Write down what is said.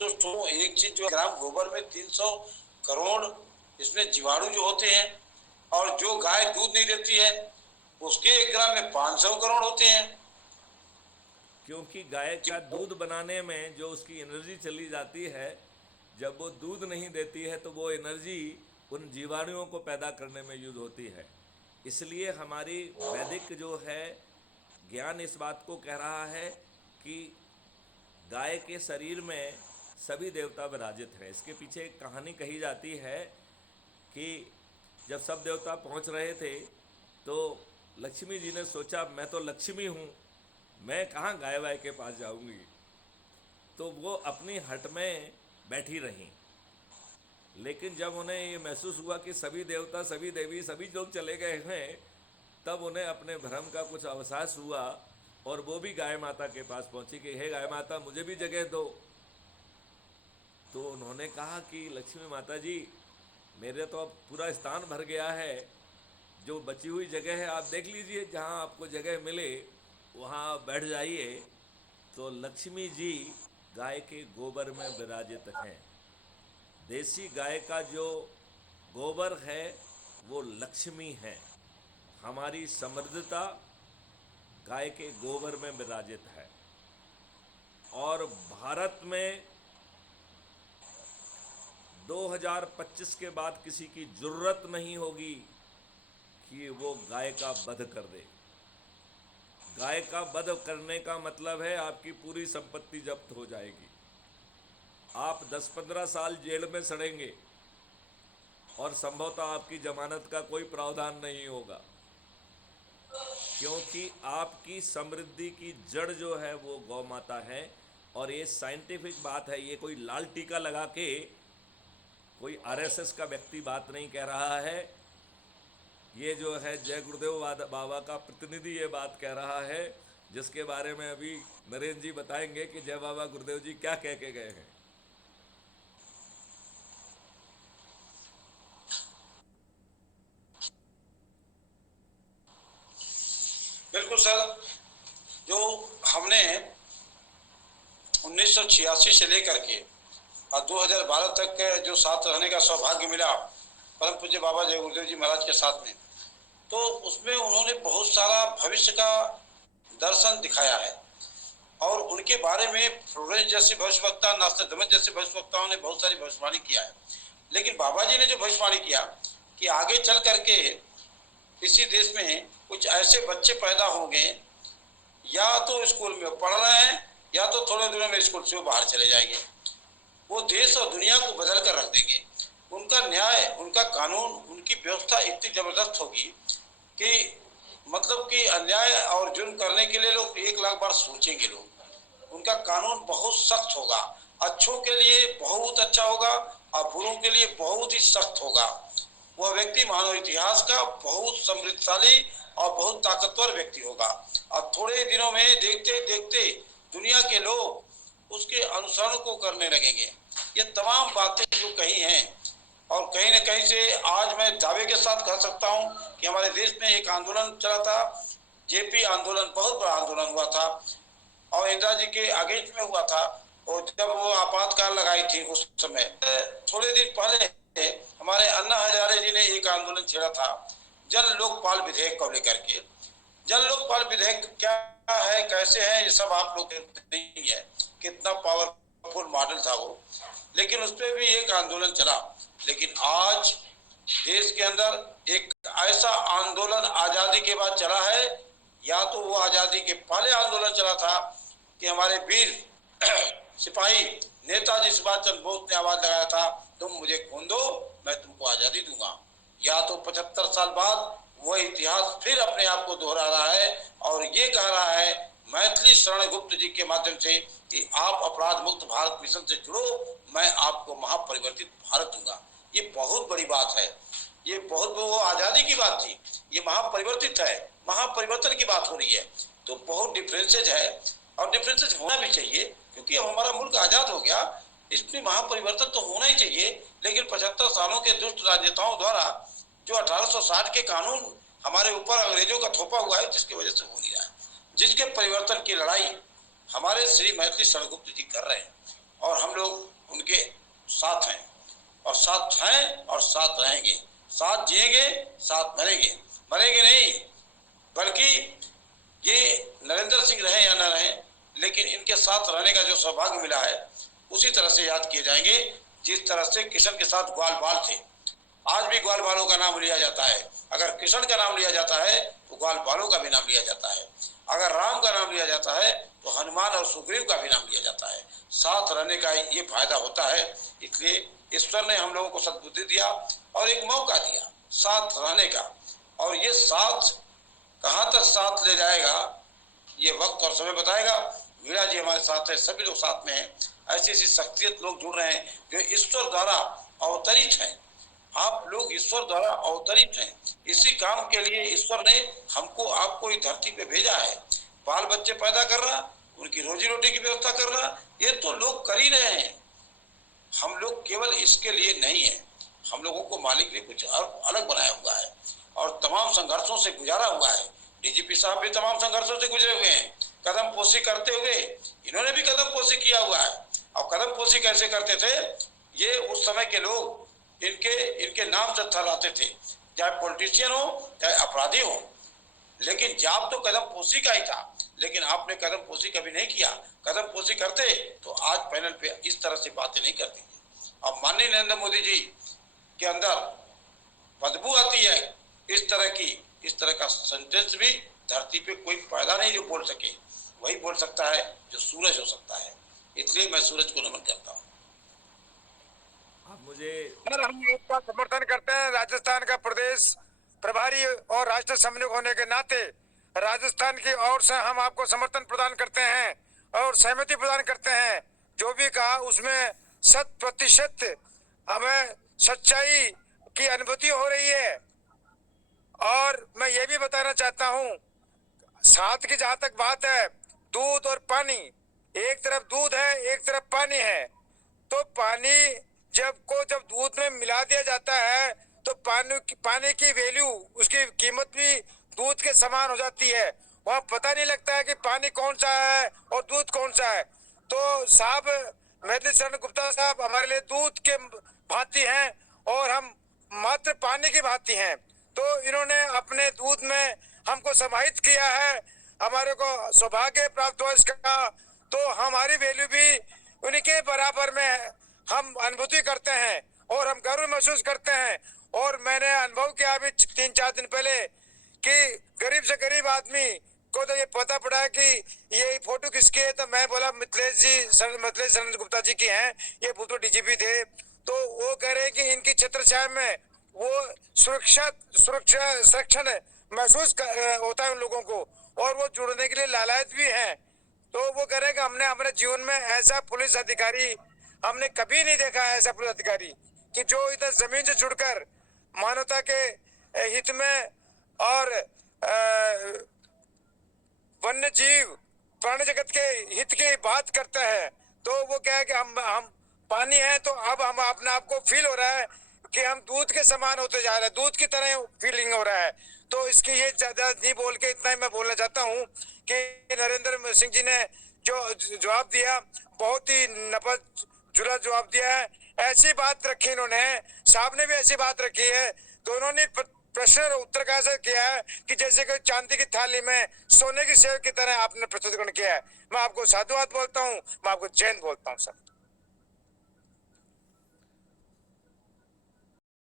तो एक चीज जो ग्राम गोबर में 300 करोड़ इसमें जीवाणु जो होते हैं, और जो गाय दूध नहीं देती है उसके 1 ग्राम में 500 करोड़ होते हैं। क्योंकि गाय का दूध बनाने में जो उसकी एनर्जी चली जाती है, जब वो दूध नहीं देती है तो वो एनर्जी उन जीवाणुओं को पैदा करने में यूज होती है। इसलिए हमारी वैदिक जो है ज्ञान इस बात को कह रहा है कि गाय के शरीर में सभी देवता विराजित हैं। इसके पीछे एक कहानी कही जाती है कि जब सब देवता पहुंच रहे थे तो लक्ष्मी जी ने सोचा मैं तो लक्ष्मी हूँ, मैं कहाँ गाय वाय के पास जाऊंगी। तो वो अपनी हट में बैठी रहीं। लेकिन जब उन्हें ये महसूस हुआ कि सभी देवता सभी देवी सभी लोग चले गए हैं, तब उन्हें अपने भ्रम का कुछ अहसास हुआ और वो भी गाय माता के पास पहुंची कि हे गाय माता मुझे भी जगह दो। तो उन्होंने कहा कि लक्ष्मी माता जी, मेरे तो अब पूरा स्थान भर गया है, जो बची हुई जगह है आप देख लीजिए, जहाँ आपको जगह मिले वहाँ आप बैठ जाइए। तो लक्ष्मी जी गाय के गोबर में विराजित हैं। देसी गाय का जो गोबर है वो लक्ष्मी है। हमारी समृद्धता गाय के गोबर में विराजित है। और भारत में 2025 के बाद किसी की जरूरत नहीं होगी कि वो गाय का वध कर दे। गाय का वध करने का मतलब है आपकी पूरी संपत्ति जब्त हो जाएगी, आप 10-15 साल जेल में सड़ेंगे और संभवतः आपकी जमानत का कोई प्रावधान नहीं होगा, क्योंकि आपकी समृद्धि की जड़ जो है वो गौ माता है। और ये साइंटिफिक बात है, ये कोई लाल टीका लगा के कोई आरएसएस का व्यक्ति बात नहीं कह रहा है। ये जो है जय गुरुदेव बाबा का प्रतिनिधि ये बात कह रहा है, जिसके बारे में अभी नरेंद्र जी बताएंगे कि जय बाबा गुरुदेव जी क्या कह के गए हैं। बिल्कुल सर, जो हमने 1986 से लेकर के और 2012 तक जो साथ रहने का सौभाग्य मिला परम पूज्य बाबा जय गुरुदेव जी महाराज के साथ में, तो उसमें उन्होंने बहुत सारा भविष्य का दर्शन दिखाया है। और उनके बारे में फ्लोरेंस जैसे भविष्यवक्ता, नास्ट्राडामस जैसे भविष्यवक्ताओं ने बहुत सारी भविष्यवाणी किया है। लेकिन बाबा जी ने जो भविष्यवाणी किया कि आगे चल करके इसी देश में कुछ ऐसे बच्चे पैदा होंगे, या तो स्कूल में पढ़ रहे हैं या तो थोड़े दिनों में स्कूल से वो बाहर चले जाएंगे, वो देश और दुनिया को बदल कर रख देंगे। उनका न्याय, उनका कानून, उनकी व्यवस्था इतनी जबरदस्त होगी कि मतलब कि अन्याय और जुर्म करने के लिए लोग 1 लाख बार सोचेंगे। लोग, उनका कानून बहुत सख्त होगा, अच्छों के लिए बहुत अच्छा होगा और बुरों के लिए बहुत ही सख्त होगा। वह व्यक्ति मानव इतिहास का बहुत समृद्धशाली और बहुत ताकतवर व्यक्ति होगा। और थोड़े दिनों में देखते देखते दुनिया के लोग उसके अनुसरण को करने लगेंगे। ये तमाम बातें जो कही हैं, और कहीं न कहीं से आज मैं दावे के साथ कह सकता हूं कि हमारे देश में एक आंदोलन चला था, जेपी आंदोलन, बहुत बड़ा आंदोलन हुआ था और इंदिरा जी के अगेंस्ट में हुआ था। और जब वो आपातकाल लगाई थी उस समय, थोड़े दिन पहले हमारे अन्ना हजारे जी ने एक आंदोलन छेड़ा था जन लोकपाल विधेयक को लेकर के। जन लोकपाल विधेयक क्या है, कैसे है, ये सब आप लोग नहीं है, कितना पावरफुल मॉडल था वो, लेकिन उस पर भी एक आंदोलन चला। लेकिन आज देश के अंदर एक ऐसा आंदोलन आजादी के बाद चला है, या तो वो आजादी के पहले आंदोलन चला था कि हमारे वीर सिपाही नेताजी सुभाष चंद्र बोस ने आवाज लगाया था, तुम मुझे खून दो मैं तुमको आजादी दूंगा। या तो 75 साल बाद वह इतिहास फिर अपने आप को दोहरा रहा है और ये कह रहा है मैथिली शरण गुप्त जी के माध्यम से कि आप अपराध मुक्त भारत मिशन से जुड़ो, मैं आपको महापरिवर्तित भारत दूंगा। ये बहुत बड़ी बात है, ये बहुत, वो आजादी की बात थी, ये महापरिवर्तित है, महापरिवर्तन की बात हो रही है। तो बहुत डिफरेंसेज है और डिफरेंसेज होना भी चाहिए, क्योंकि अब हमारा मुल्क आजाद हो गया, इसमें महापरिवर्तन तो होना ही चाहिए। लेकिन 75 सालों के दुष्ट राजनेताओं द्वारा जो 1860 के कानून हमारे ऊपर अंग्रेजों का थोपा हुआ है, जिसकी वजह से हो नहीं रहा है, जिसके परिवर्तन की लड़ाई हमारे श्री मैथिली शरण गुप्त जी कर रहे हैं। और हम लोग उनके साथ हैं और साथ हैं और साथ रहेंगे, साथ जिएंगे, साथ मरेंगे। मरेंगे नहीं, बल्कि ये नरेंद्र सिंह रहे या न रहे, लेकिन इनके साथ रहने का जो सौभाग्य मिला है उसी तरह से याद किए जाएंगे जिस तरह से किशन के साथ ग्वाल बाल थे। आज भी ग्वाल बालों का नाम लिया जाता है। अगर किशन का नाम लिया जाता है तो ग्वाल बालों का भी नाम लिया जाता है। अगर राम का नाम लिया जाता है तो हनुमान और सुग्रीव का भी नाम लिया जाता है। साथ रहने का ये फायदा होता है। इसलिए ईश्वर ने हम लोगों को सद्बुद्धि दिया और एक मौका दिया साथ रहने का। और ये साथ कहाँ तक साथ ले जाएगा ये वक्त और समय बताएगा। वीणा जी हमारे साथ है, सभी लोग साथ में हैं। ऐसी ऐसी शख्सियत लोग जुड़ रहे हैं जो ईश्वर द्वारा अवतरित हैं। आप लोग ईश्वर द्वारा अवतरित हैं। इसी काम के लिए ईश्वर ने हमको आपको इस धरती पे भेजा है। बाल बच्चे पैदा कर रहा, उनकी रोजी रोटी की व्यवस्था कर रहा, ये तो लोग कर ही रहे हैं। हम लोग केवल इसके लिए नहीं है, हम लोगों को मालिक ने कुछ अलग बनाया हुआ है और तमाम संघर्षों से गुजारा हुआ है। डीजीपी साहब भी तमाम संघर्षों से गुजरे हुए हैं। कदम पोशी करते हुए इन्होंने भी कदम पोशी किया हुआ है। और कदम पोशी कैसे करते थे, ये उस समय के लोग इनके नाम से थर्राते थे, चाहे पॉलिटिशियन हो चाहे अपराधी हो। लेकिन जाप तो कदम पोशी का ही था, लेकिन आपने कदम पोशी कभी नहीं किया। कदम पोशी करते तो आज पैनल पे इस तरह से बातें नहीं करती थी। अब माननीय नरेंद्र मोदी जी के अंदर बदबू आती है इस तरह का सेंटेंस भी धरती पे कोई पैदा नहीं जो बोल सके। वही बोल सकता है जो सूरज हो सकता है। इसलिए मैं सूरज को नमन करता हूँ। आप मुझे सर, हम इसका समर्थन करते हैं। राजस्थान का प्रदेश प्रभारी और राष्ट्र समन्वयक होने के नाते राजस्थान की ओर से हम आपको समर्थन प्रदान करते हैं और सहमति प्रदान करते हैं। जो भी कहा उसमें 100% हमें सच्चाई की अनुभूति हो रही है। और मैं ये भी बताना चाहता हूँ, साथ की जहाँ तक बात है, दूध और पानी, एक तरफ दूध है एक तरफ पानी है। तो पानी जब दूध में मिला दिया जाता है तो पानी की वैल्यू, उसकी कीमत भी दूध के समान हो जाती है। वहाँ पता नहीं लगता है कि पानी कौन सा है और दूध कौन सा है। तो साहब मैथिली शरण गुप्ता साहब हमारे लिए दूध के भांति हैं और हम मात्र पानी की भांति हैं। तो इन्होंने अपने दूध में हमको समाहित किया है। हमारे को सौभाग्य प्राप्त हुआ इसका। तो हमारी वैल्यू भी उनके बराबर में हम अनुभूति करते हैं और हम गर्व महसूस करते हैं। और मैंने अनुभव किया अभी 3-4 दिन पहले कि गरीब से गरीब आदमी को तो ये पता पड़ा है कि ये फोटो किसकी है। तो मैं बोला मिथिलेश शरण गुप्ता जी की हैं, ये भूतपूर्व डीजीपी थे। तो वो कह रहे हैं कि इनकी छत्रछाया में वो सुरक्षण महसूस होता है उन लोगों को और वो जुड़ने के लिए लालायत भी हैं। तो वो कह रहे हैं कि हमने हमारे जीवन में ऐसा पुलिस अधिकारी हमने कभी नहीं देखा है, ऐसा पुलिस अधिकारी कि जो इधर जमीन से जुड़कर मानवता के हित में और वन्य जीव प्राणी जगत के हित की बात करता है। तो वो क्या है कि हम पानी है तो अब हम अपने आप को फील हो रहा है कि हम दूध के समान होते जा रहे हैं, दूध की तरह फीलिंग हो रहा है। तो इसकी ये ज्यादा नहीं बोल के इतना ही मैं बोलना चाहता हूँ कि नरेंद्र सिंह जी ने जो जवाब दिया बहुत ही नपज जुला जवाब दिया है। ऐसी बात रखी इन्होंने, साहब ने भी ऐसी बात रखी है। तो उन्होंने प्रश्न और उत्तर का ऐसा किया है कि जैसे कि चांदी की थाली में सोने की सेव की तरह आपने प्रस्तुतिकरण किया है। मैं आपको साधुवाद बोलता हूँ, मैं आपको जैन बोलता हूँ सर।